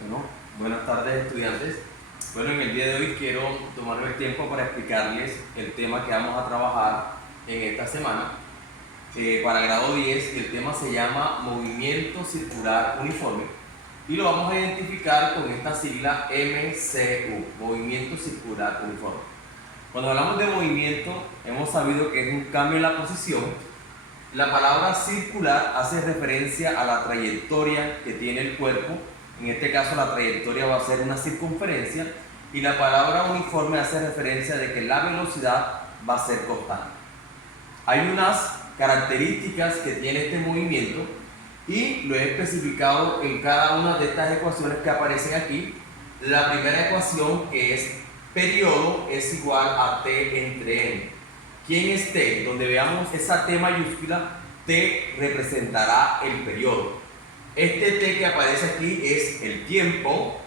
Bueno, buenas tardes estudiantes. Bueno, en el día de hoy quiero tomarme el tiempo para explicarles el tema que vamos a trabajar en esta semana para grado 10 y el tema se llama Movimiento Circular Uniforme y lo vamos a identificar con esta sigla MCU, Movimiento Circular Uniforme. Cuando hablamos de movimiento hemos sabido que es un cambio en la posición. La palabra circular hace referencia a la trayectoria que tiene el cuerpo. En este caso la trayectoria va a ser una circunferencia y la palabra uniforme hace referencia de que la velocidad va a ser constante. Hay unas características que tiene este movimiento y lo he especificado en cada una de estas ecuaciones que aparecen aquí. La primera ecuación, que es periodo, es igual a T entre N. ¿Quién es T? Donde veamos esa T mayúscula, T representará el periodo. Este T que aparece aquí es el tiempo.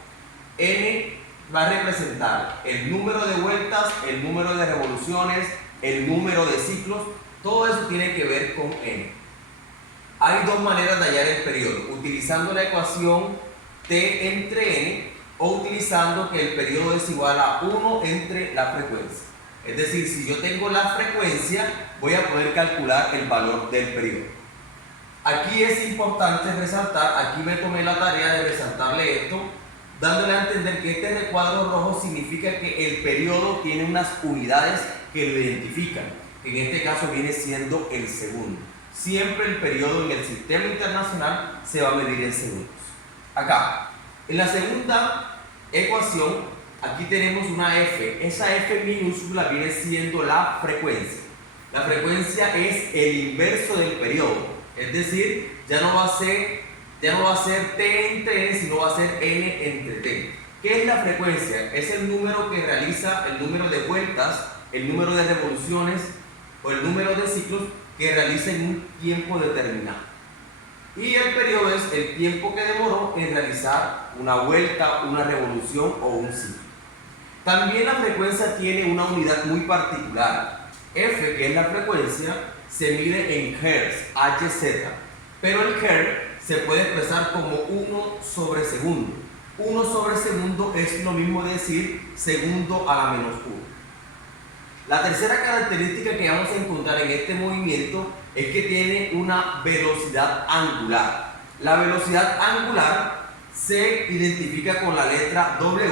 N va a representar el número de vueltas, el número de revoluciones, el número de ciclos. Todo eso tiene que ver con N. Hay dos maneras de hallar el periodo: utilizando la ecuación T entre N o utilizando que el periodo es igual a 1 entre la frecuencia. Es decir, si yo tengo la frecuencia, voy a poder calcular el valor del periodo. Aquí es importante resaltar, aquí me tomé la tarea de resaltarle esto, dándole a entender que este recuadro rojo significa que el periodo tiene unas unidades que lo identifican. En este caso viene siendo el segundo. Siempre el periodo en el sistema internacional se va a medir en segundos. Acá, en la segunda ecuación, aquí tenemos una F. Esa F minúscula viene siendo la frecuencia. La frecuencia es el inverso del periodo. Es decir, ya no va a ser T entre N, sino va a ser N entre T. ¿Qué es la frecuencia? Es el número que realiza, el número de vueltas, el número de revoluciones o el número de ciclos que realiza en un tiempo determinado. Y el periodo es el tiempo que demoró en realizar una vuelta, una revolución o un ciclo. También la frecuencia tiene una unidad muy particular. F, que es la frecuencia, se mide en Hz, Hz. Pero el Hz se puede expresar como 1 sobre segundo. 1 sobre segundo es lo mismo de decir segundo a la menos 1. La tercera característica que vamos a encontrar en este movimiento es que tiene una velocidad angular. La velocidad angular se identifica con la letra W.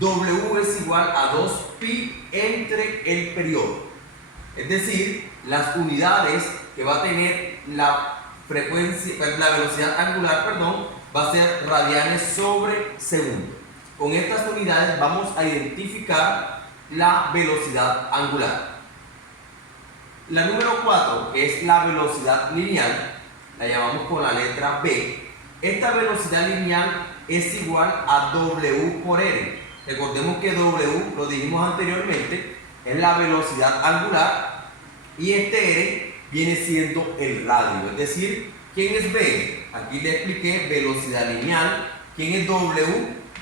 W es igual a 2pi entre el periodo. Es decir, las unidades que va a tener la velocidad angular, va a ser radianes sobre segundo. Con estas unidades vamos a identificar la velocidad angular. La número 4, que es la velocidad lineal, la llamamos con la letra B. Esta velocidad lineal es igual a W por R. Recordemos que W, lo dijimos anteriormente, es la velocidad angular y este R viene siendo el radio. Es decir, ¿quién es B? Aquí le expliqué velocidad lineal. ¿Quién es W?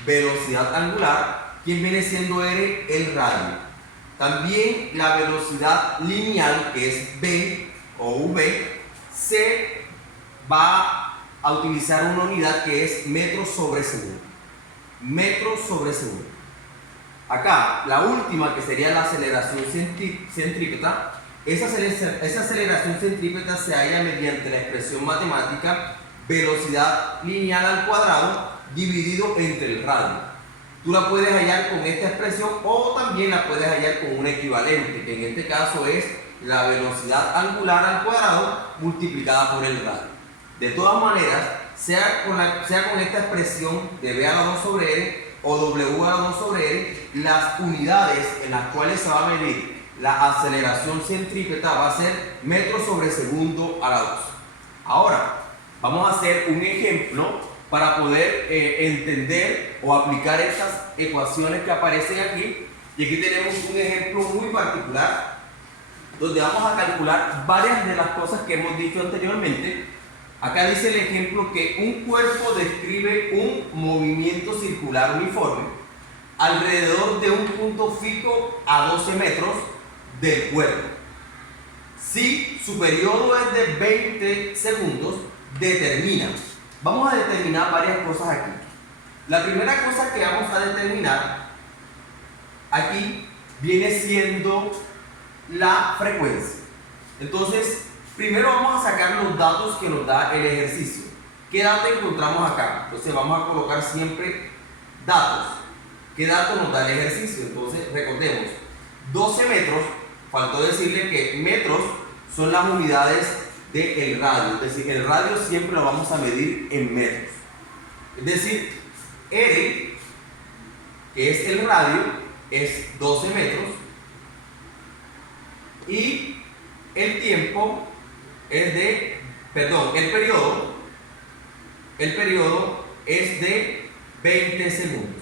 Velocidad angular. ¿Quién viene siendo R? El radio. También la velocidad lineal, que es B o V, se va a utilizar una unidad que es metros sobre segundo. Metros sobre segundo. Acá, la última, que sería la aceleración centrípeta, esa aceleración centrípeta se halla mediante la expresión matemática velocidad lineal al cuadrado dividido entre el radio. Tú la puedes hallar con esta expresión o también la puedes hallar con un equivalente, que en este caso es la velocidad angular al cuadrado multiplicada por el radio. De todas maneras, sea con esta expresión de B a la 2 sobre R o W a la 2 sobre R, las unidades en las cuales se va a medir la aceleración centrípeta va a ser metros sobre segundo a la 2. Ahora, vamos a hacer un ejemplo para poder entender o aplicar estas ecuaciones que aparecen aquí. Y aquí tenemos un ejemplo muy particular donde vamos a calcular varias de las cosas que hemos dicho anteriormente. Acá dice el ejemplo que un cuerpo describe un movimiento circular uniforme alrededor de un punto fijo a 12 metros del cuerpo. Si su periodo es de 20 segundos, determina. Vamos a determinar varias cosas aquí. La primera cosa que vamos a determinar aquí viene siendo la frecuencia. Entonces, primero vamos a sacar los datos que nos da el ejercicio. ¿Qué datos encontramos acá? Entonces vamos a colocar siempre datos. ¿Qué datos nos da el ejercicio? Entonces, recordemos, 12 metros, faltó decirle que metros son las unidades del radio. Es decir, el radio siempre lo vamos a medir en metros. Es decir, R, que es el radio, es 12 metros. Y el tiempo es de, perdón, el periodo es de 20 segundos.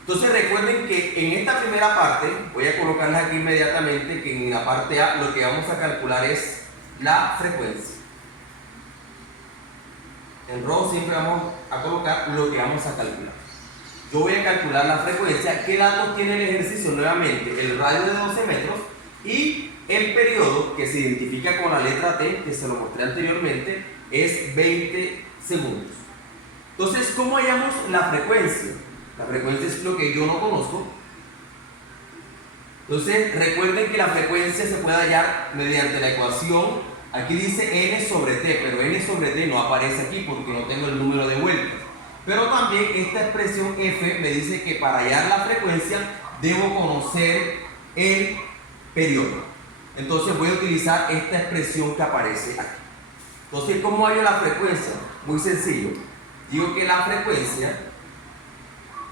Entonces recuerden que en esta primera parte, voy a colocarlas aquí inmediatamente, que en la parte A lo que vamos a calcular es la frecuencia. En rojo siempre vamos a colocar lo que vamos a calcular. Yo voy a calcular la frecuencia. ¿Qué datos tiene el ejercicio? Nuevamente, el radio de 12 metros y el periodo, que se identifica con la letra T, que se lo mostré anteriormente, es 20 segundos. Entonces, ¿cómo hallamos la frecuencia? La frecuencia es lo que yo no conozco. Entonces, recuerden que la frecuencia se puede hallar mediante la ecuación. Aquí dice n sobre t, pero n sobre t no aparece aquí porque no tengo el número de vueltas. Pero también esta expresión f me dice que para hallar la frecuencia debo conocer el periodo. Entonces voy a utilizar esta expresión que aparece aquí. Entonces, ¿cómo hallo la frecuencia? Muy sencillo. Digo que la frecuencia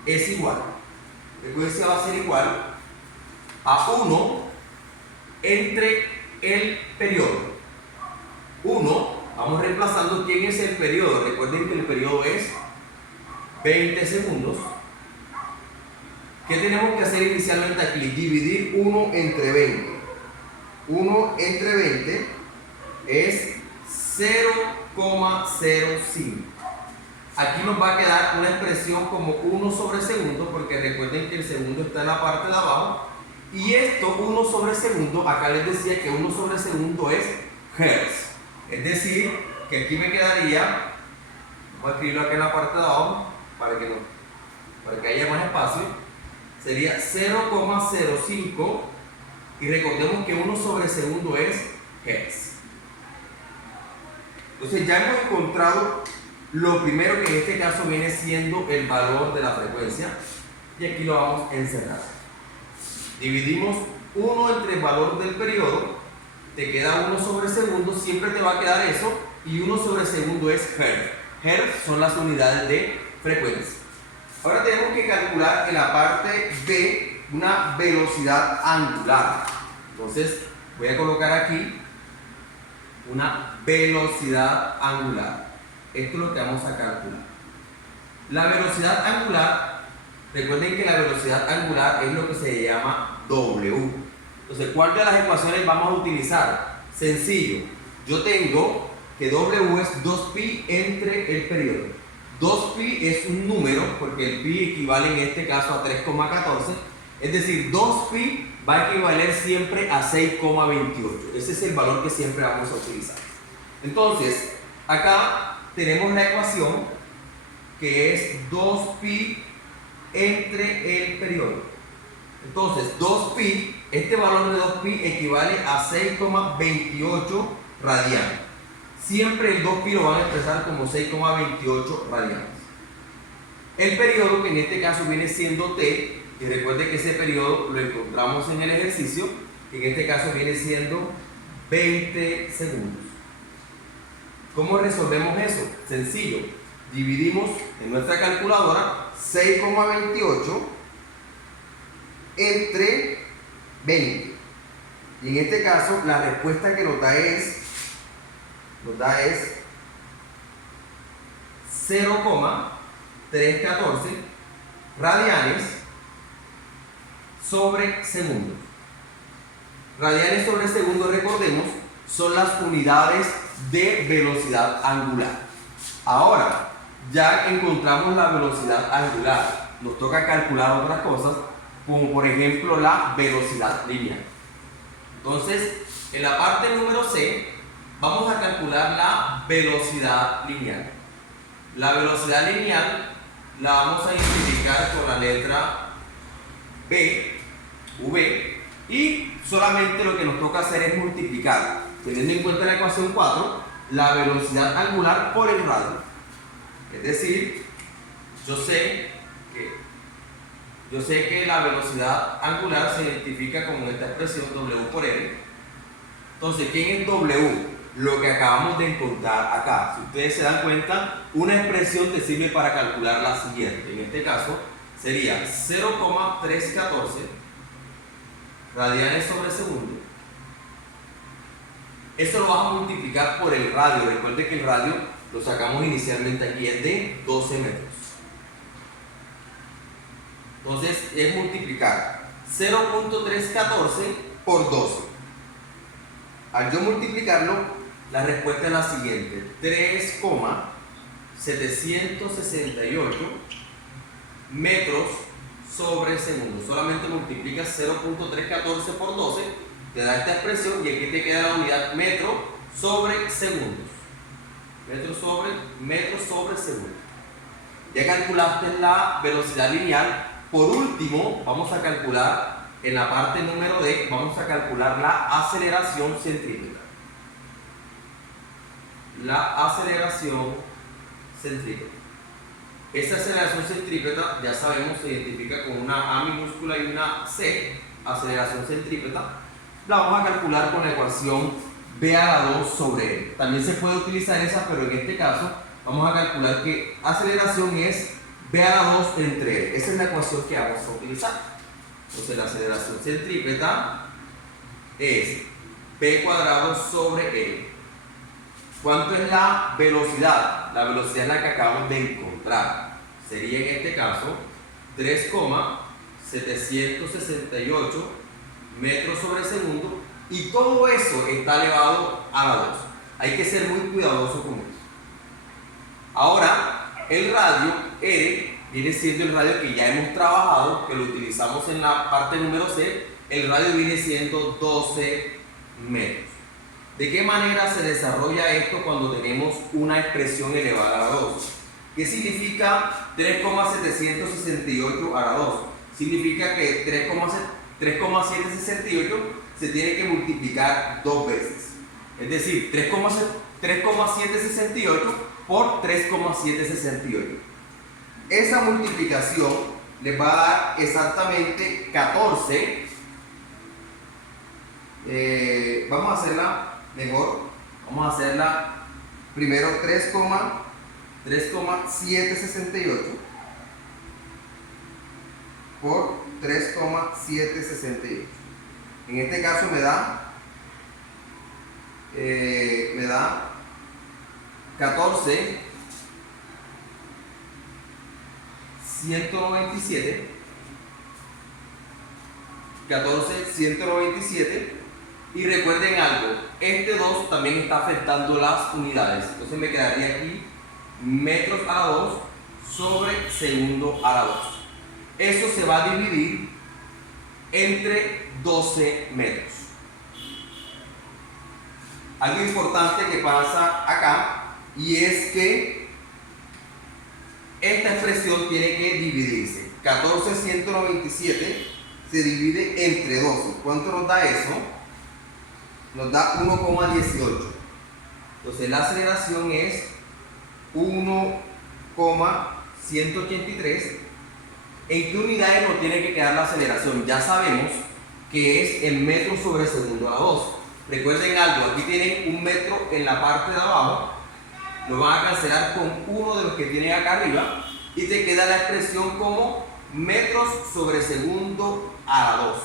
es igual. La frecuencia va a ser igual a 1 entre el periodo. 1, vamos reemplazando quién es el periodo. Recuerden que el periodo es 20 segundos. ¿Qué tenemos que hacer inicialmente aquí? Dividir 1 entre 20. 1 entre 20 es 0,05. Aquí nos va a quedar una expresión como 1 sobre segundo, porque recuerden que el segundo está en la parte de abajo. Y esto, 1 sobre segundo, acá les decía que 1 sobre segundo es hertz. Es decir, que aquí me quedaría, voy a escribirlo acá en la parte de abajo, para que haya más espacio, sería 0,05, y recordemos que 1 sobre segundo es hertz. Entonces ya hemos encontrado lo primero, que en este caso viene siendo el valor de la frecuencia, y aquí lo vamos a encerrar. Dividimos 1 entre el valor del periodo, te queda 1 sobre segundo, siempre te va a quedar eso, y 1 sobre segundo es hertz. Hertz son las unidades de frecuencia. Ahora tenemos que calcular en la parte B una velocidad angular. Entonces voy a colocar aquí una velocidad angular. Esto es lo que vamos a calcular. La velocidad angular, recuerden que la velocidad angular es lo que se llama W. Entonces, ¿cuál de las ecuaciones vamos a utilizar? Sencillo. Yo tengo que W es 2pi entre el periodo. 2pi es un número, porque el pi equivale en este caso a 3,14. Es decir, 2pi va a equivaler siempre a 6,28. Ese es el valor que siempre vamos a utilizar. Entonces, acá tenemos la ecuación que es 2pi entre el periodo. Entonces, 2pi, este valor de 2pi equivale a 6,28 radianes. Siempre el 2pi lo van a expresar como 6,28 radianes. El periodo, que en este caso viene siendo t, y recuerde que ese periodo lo encontramos en el ejercicio, que en este caso viene siendo 20 segundos. ¿Cómo resolvemos eso? Sencillo. Dividimos en nuestra calculadora 6,28 entre 20. Y en este caso la respuesta que nos da es 0,314 radianes sobre segundo. Radianes sobre segundo, recordemos, son las unidades de velocidad angular. Ahora, ya encontramos la velocidad angular. Nos toca calcular otras cosas, como por ejemplo la velocidad lineal. Entonces, en la parte número C, vamos a calcular la velocidad lineal. La velocidad lineal la vamos a identificar con la letra B, V, y solamente lo que nos toca hacer es multiplicar, teniendo en cuenta la ecuación 4, la velocidad angular por el radio. Es decir, yo sé que la velocidad angular se identifica con esta expresión W por L. Entonces, ¿quién es W? Lo que acabamos de encontrar acá. Si ustedes se dan cuenta, una expresión te sirve para calcular la siguiente. En este caso, sería 0,314 radianes sobre segundo. Eso lo vas a multiplicar por el radio. Recuerde que el radio lo sacamos inicialmente aquí, es de 12 metros. Entonces es multiplicar 0.314 por 12. Al yo multiplicarlo, la respuesta es la siguiente: 3,768 metros sobre segundo. Solamente multiplicas 0.314 por 12, te da esta expresión, y aquí te queda la unidad metro sobre segundos. Metro sobre segundo. Ya calculaste la velocidad lineal. Por último, vamos a calcular en la parte número D, vamos a calcular la aceleración centrípeta. La aceleración centrípeta. Esa aceleración centrípeta, ya sabemos, se identifica con una A minúscula y una C, aceleración centrípeta. La vamos a calcular con la ecuación B a la 2 sobre L. También se puede utilizar esa, pero en este caso vamos a calcular que aceleración es B a la 2 entre L. Esa es la ecuación que vamos a utilizar. Entonces la aceleración centrípeta es P cuadrado sobre L. ¿Cuánto es la velocidad? La velocidad es la que acabamos de encontrar. Sería en este caso 3,768 metros sobre segundo, y todo eso está elevado a la 2. Hay que ser muy cuidadoso con eso. Ahora, el radio R viene siendo el radio que ya hemos trabajado, que lo utilizamos en la parte número C. El radio viene siendo 12 metros. ¿De qué manera se desarrolla esto cuando tenemos una expresión elevada a la 2? ¿Qué significa 3,768 a la 2? Significa que 3,768 se tiene que multiplicar 2 veces. Es decir, 3,768 por 3,768. Esa multiplicación les va a dar exactamente 14. Vamos a hacerla mejor. Vamos a hacerla primero 3,768 por 3,768. En este caso me da 14,197. Y recuerden algo, este 2 también está afectando las unidades. Entonces me quedaría aquí metros a la 2 sobre segundo a la 2. Eso se va a dividir entre 12 metros. Algo importante que pasa acá, y es que esta expresión tiene que dividirse. 14,197 se divide entre 12. ¿Cuánto nos da eso? Nos da 1,18. Entonces la aceleración es 1,183. ¿En qué unidades nos tiene que quedar la aceleración? Ya sabemos que es el metro sobre segundo a la 2. Recuerden algo, aquí tienen un metro en la parte de abajo, lo van a cancelar con uno de los que tienen acá arriba, y te queda la expresión como metros sobre segundo a la 2.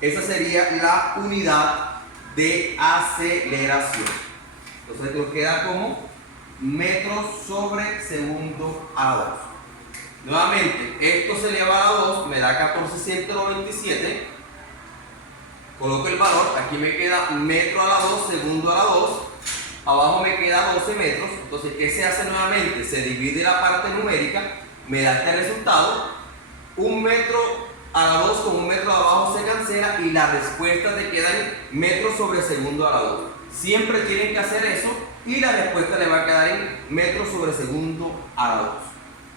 Esa sería la unidad de aceleración. Entonces nos queda como metros sobre segundo a la 2. Nuevamente, esto se eleva a 2, me da 14,197. Coloco el valor, aquí me queda metro a la 2, segundo a la 2. Abajo me queda 12 metros. Entonces, ¿qué se hace nuevamente? Se divide la parte numérica, me da este resultado. Un metro a la 2 con un metro de abajo se cancela, y la respuesta te queda en metro sobre segundo a la 2. Siempre tienen que hacer eso, y la respuesta le va a quedar en metro sobre segundo a la 2.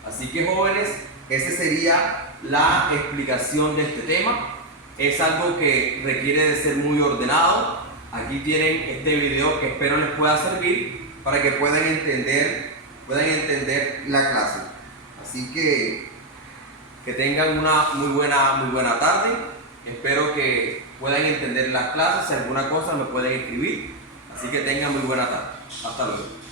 Así que jóvenes, esa sería la explicación de este tema. Es algo que requiere de ser muy ordenado. Aquí tienen este video que espero les pueda servir para que puedan entender la clase. Así que tengan una muy buena tarde. Espero que puedan entender las clases. Si alguna cosa me pueden escribir. Así que tengan muy buena tarde. Hasta luego.